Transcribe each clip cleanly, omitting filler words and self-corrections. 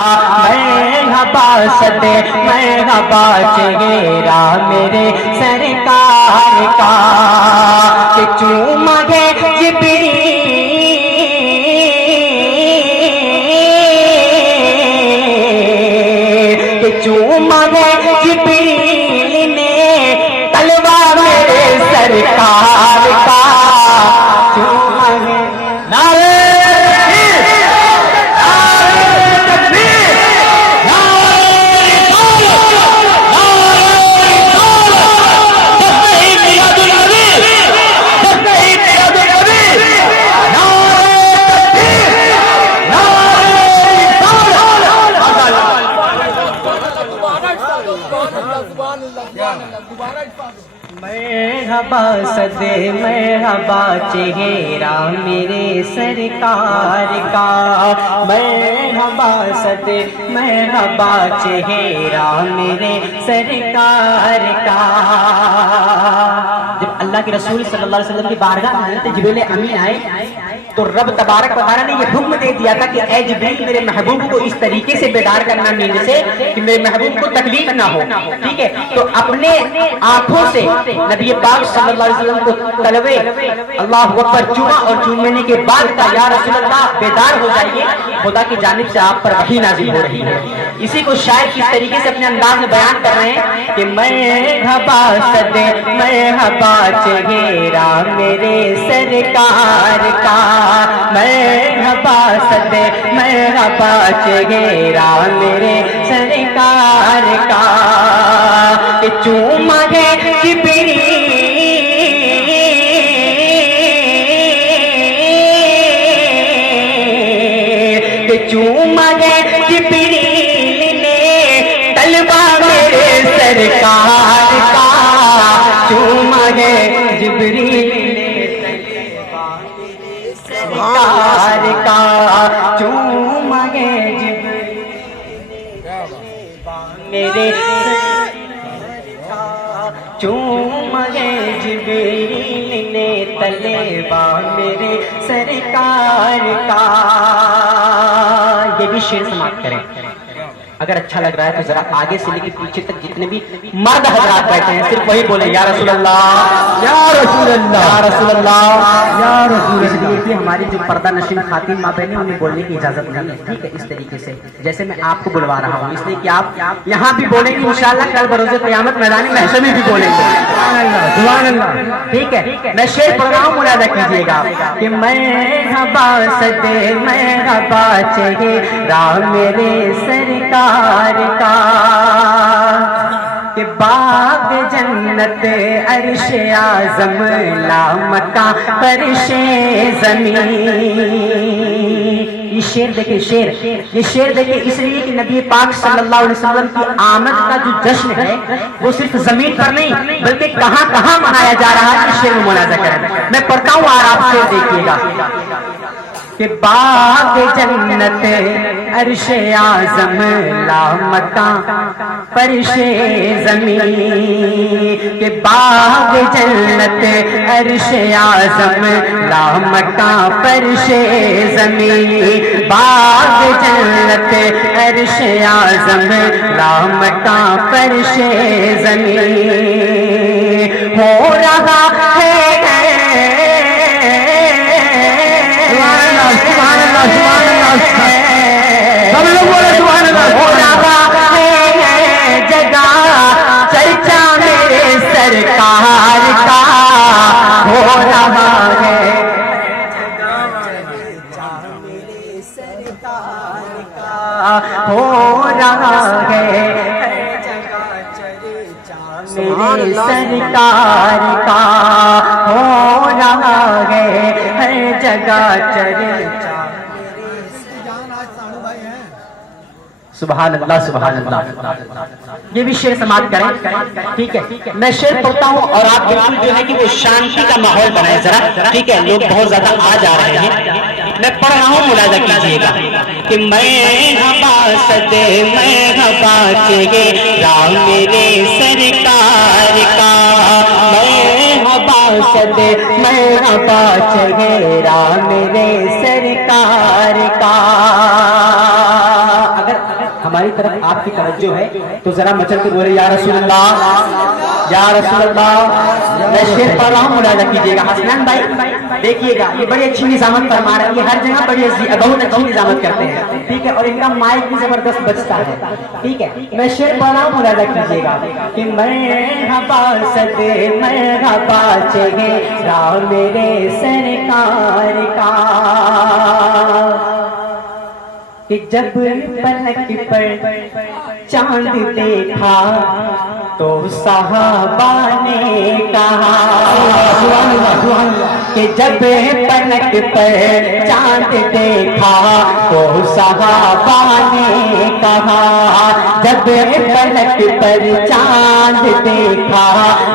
مرحبا صدے مرحبا چہرہ میرے سرکار کا کہ چوما گے جبریل کہ چوما گے جبریل نے تلوا میرے سرکار کا چوما گے نعرہ مرحبا صدے مرحبا چہرہ میرے سرکار کا مرحبا صدے مرحبا چہرہ میرے سرکار کا جب اللہ کے رسول صلی اللہ علیہ وسلم کی بارگاہ میں حضرت جبریل امین آئے تو رب تبارک و تعالیٰ نے یہ حکم دے دیا تھا کہ اے جبریل میرے محبوب کو اس طریقے سے بیدار کرنا نیند سے کہ میرے محبوب کو تکلیف نہ ہو، ٹھیک ہے؟ تو اپنے آنکھوں سے نبی پاک صلی اللہ علیہ وسلم کو تلوے اللہ اکبر چوما اور چومنے کے بعد کہا یا رسول اللہ بیدار ہو جائیے، خدا کی جانب سے آپ پر وحی نازل ہو رہی ہے۔ اسی کو شاعر کس طریقے سے اپنے انداز میں بیان کر رہے ہیں کہ مرحبا صدے مرحبا چہرہ میرے سرکار کا مرحبا صدے مرحبا چہرہ میرے سرکار کا کہ چوما گے جبریل کہ چوما گے جبریل نے تلوا میرے سرکار کا چوما گے جبریل سرکار کا چوما گے میرے چوما گے جبریل نے تلوا میرے سرکار کا۔ یہ بھی شعر سماعت کریں، اگر اچھا لگ رہا ہے تو ذرا آگے سے لے کے پیچھے تک جتنے بھی مرد حضرات بیٹھے ہیں صرف وہی بولیں یا رسول اللہ یا رسول اللہ یا رسول اللہ یا رسول اللہ۔ اس لیے ہماری جو پردہ نشین خواتین ماں بہنیں انہیں بولنے کی اجازت نہیں ہے، ٹھیک ہے؟ اس طریقے سے جیسے میں آپ کو بلوا رہا ہوں اس لیے کہ آپ یہاں بھی بولیں گے انشاءاللہ، کل بروز قیامت میدان محشر میں بھی بولیں گے، سبحان اللہ، ٹھیک ہے؟ میں شعر پڑھ رہا ہوں، ملاحظہ کیجیے گا کہ مرحبا صدے مرحبا چہرہ میرے سرکار کا کہ باغ جنت عرش اعظم لامکاں فرش زمین۔ یہ شعر دیکھیں، یہ شعر دیکھیں اس لیے کہ نبی پاک صلی اللہ علیہ وسلم کی آمد کا جو جشن ہے وہ صرف زمین پر نہیں بلکہ کہاں کہاں منایا جا رہا ہے، اس شعر میں ملاحظہ کریں۔ میں پڑھتا ہوں اور آپ شعر دیکھیے گا کہ باغ جنت عرش اعظم لامکاں فرش زمین کہ باغ جنت عرش اعظم لامکاں فرش زمین باغ جنت عرش اعظم لامکاں فرش زمین ہو رہا ہے جگہ چرچا میرے سرکار کا ہو رہا ہے، میرے سرکار کا ہو رہا ہے، میرے سرکار کا ہو رہا ہے، ہر جگہ چرچا۔ سبحان اللہ سبحان اللہ۔ یہ بھی شعر سماعت کریں، ٹھیک ہے؟ میں شعر پڑھتا ہوں اور آپ بالکل جو ہے کہ وہ شانتی کا ماحول بنائیں ذرا، ٹھیک ہے؟ لوگ بہت زیادہ آ جا رہے ہیں، میں پڑھ رہا ہوں، ملاحظہ کیجیے گا کہ مرحبا صدے مرحبا چہرہ میرے سرکار کا مرحبا صدے مرحبا چہرہ میرے سرکار کا۔ اگر ہماری طرف آپ کی توجہ ہے تو ذرا مچل کے بولے یا رسول اللہ، یا رسول اللہ۔ میں شعر پڑھ رہا ہوں، ملاحظہ کیجیے گا۔ حسنان بھائی دیکھیے گا، یہ بڑی اچھی نظامت فرما رہے ہیں، یہ ہر جگہ بڑی بہت اچھی نظامت کرتے ہیں، ٹھیک ہے، اور ان کا مائک بھی زبردست بجتا ہے، ٹھیک ہے۔ میں شعر پڑھ رہا ہوں، ملاحظہ کیجیے گا کہ مرحبا صد مرحبا چہرہ میرے سرکار کا، کہ جب پلک پر چاند دیکھا تو صحابہ نے کہا، کہ جب پلک پر چاند دیکھا تو صحابہ نے کہا، جب پلک پر چاند دیکھا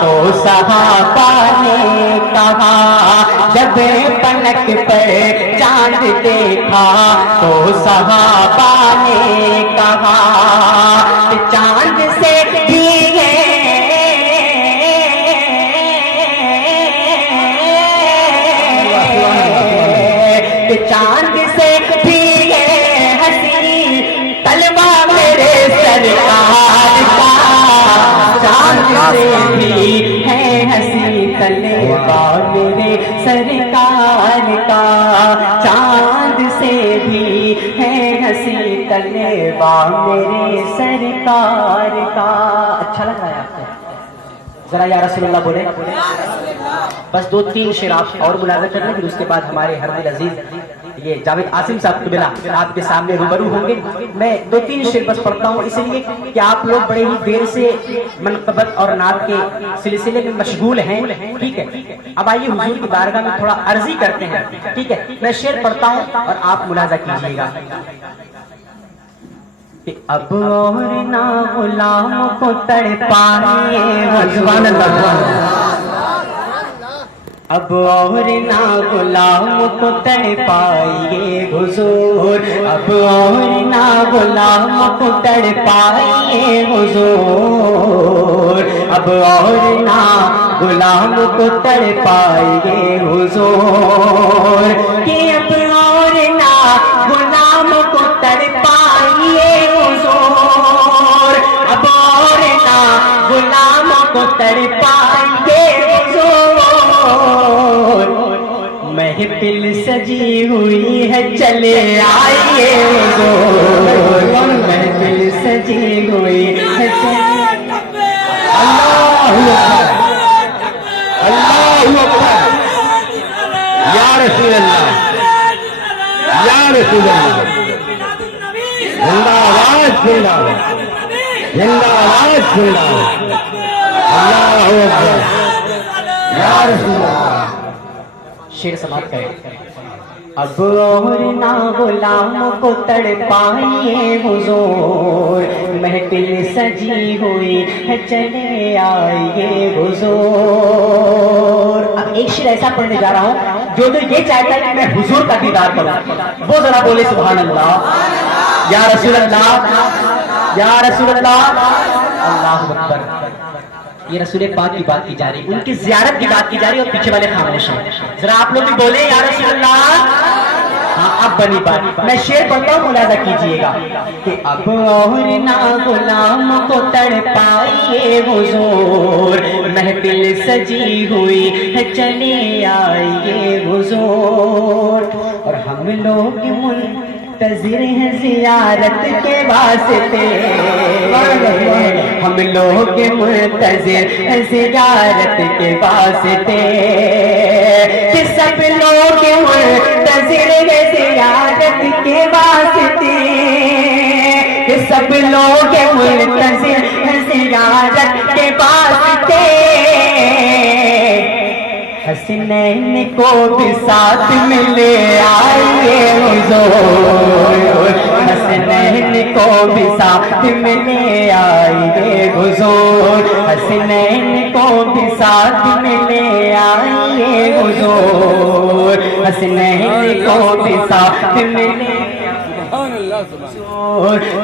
تو صحابہ نے کہا، جب پلک پر چاند دیکھا تو صحابہ نے کہا، کہ چاند سے بھی چاند سے بھی حسین طلبہ میرے سرکار کا، چاند سے بھی ہے حسین طلبہ میرے سرکار کا، چاند سے بھی ہے حسین طلبہ میرے سرکار کا۔ اچھا لگ رہا ہے آپ کو؟ ذرا یا رسول اللہ بولے۔ بس 2-3 شعر آپ اور ملاحظہ کرنا، پھر اس کے بعد ہمارے ہر دل عزیز یہ جاوید عاصم صاحب قبلہ آپ کے سامنے روبرو ہوں گے۔ میں 2-3 شعر بس پڑھتا ہوں، اس لیے کہ آپ لوگ بڑے ہی دیر سے منقبت اور نعت کے سلسلے میں مشغول ہیں، ٹھیک ہے۔ اب آئیے حضور کی بارگاہ میں تھوڑا عرضی کرتے ہیں، ٹھیک ہے۔ میں شعر پڑھتا ہوں اور آپ ملاحظہ کیجیے گا کہ اب اور نہ غلام کو تڑپائے حضور، اب اور نہ غلام کو تڑپائیے حضور، اب اور نہ غلام کو تڑپائیے حضور، اب اور نہ غلام کو تڑپائیے حضور، کہ اب اور نہ غلام کو تڑپائیے حضور، اب اور نہ غلام کو تڑپائیے حضور، محفل سجی ہوئی ہے چلے آئیے حضور، محفل سجی ہوئی ہے چلے، اللہ اکبر، یا رسول اللہ، یا رسول اللہ، زندہ آواز زندہ آواز، زندہ آواز زندہ آواز، اللہ اکبر، یا رسول اللہ۔ شعر سماعت کریں۔ اب اور نہ غلام کو تڑپائیے حضور، محفل سجی ہوئی ہے چلے آئیے حضور۔ اب ایک شعر ایسا پڑھنے جا رہا ہوں جو یہ چاہتا ہے کہ میں حضور کا دیدار کروں، وہ ذرا بولے سبحان اللہ، یا رسول اللہ، یا رسول اللہ، اللہ اکبر۔ یہ رسول پاک کی بات کی جا رہی ہے، ان کی زیارت کی بات کی جا رہی ہے، اور پیچھے والے خاموش ہیں، ذرا آپ لوگ بھی بولیں یا رسول اللہ۔ ہاں اب بنی بات، میں شعر پڑھتا ہوں، ملاحظہ کیجئے گا کہ اب اور نہ غلام کو تڑپائیے حضور، محفل سجی ہوئی ہے چلے آئیے حضور، اور ہم لوگ منتظر ہیں زیارت کے واسطے، ہم لوگ منتظر ہیں زیارت کے واسطے، کہ سب لوگ منتظر ہیں زیارت کے واسطے، کہ سب لوگ منتظر ہیں زیارت کے واسطے، حسنین کو بھی ساتھ ملے آئیے حضور، حسنین کو بھی ساتھ ملے آئیے حضور، حسنین کو بھی ساتھ ملے آئیے حضور، حسنین کو بھی ساتھ ملے،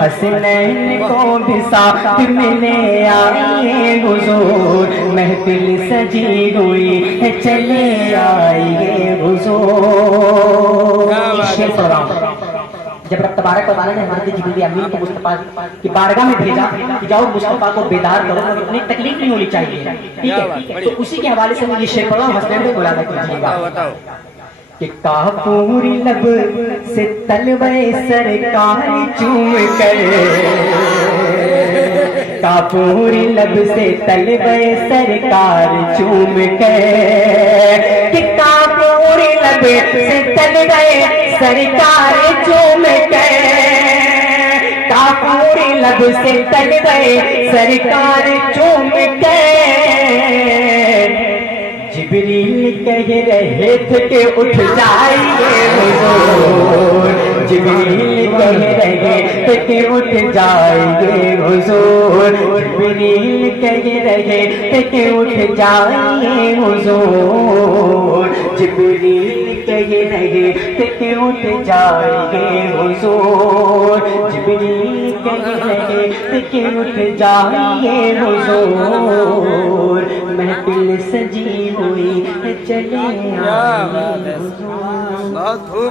حسنین کو بھی ساتھ ملے آئیے حضور، محفل سجی ہوئی ہے چلے آئیے حضور۔ جب رب تبارک و تعالیٰ نے حضرت جبریل امین کو مصطفیٰ کی بارگاہ میں بھیجا کہ جاؤ مصطفیٰ کو بیدار کرو اور اتنی تکلیف نہیں ہونی چاہیے، ٹھیک ہے، تو اسی کے حوالے سے میں یہ شعر پڑھا ہوں، حسنین کو ملاحظہ کیجیے گا کہ کافور لب سے طلبہ سرکار چوم کر، کافور لب سے طلبہ سرکار چوم کر، کہ کافور لب سے طلبہ سرکار چوم کر، کافور لب سے طلبہ سرکار چوم کر، جبریل کہہ رہے تھے کہ اٹھ جائیے حضور، جبریل کہہ رہے تھے کہ اٹھ جائیے حضور، جبریل کہہ رہے تھے کہ اٹھ جائیے حضور، جبریل کہہ رہے تھے کہ اٹھ جائیے حضور، جبریل کہہ رہے تھے کہ اٹھ جائیے حضور، محفل سجی ہوئی چلے آئیے حضور۔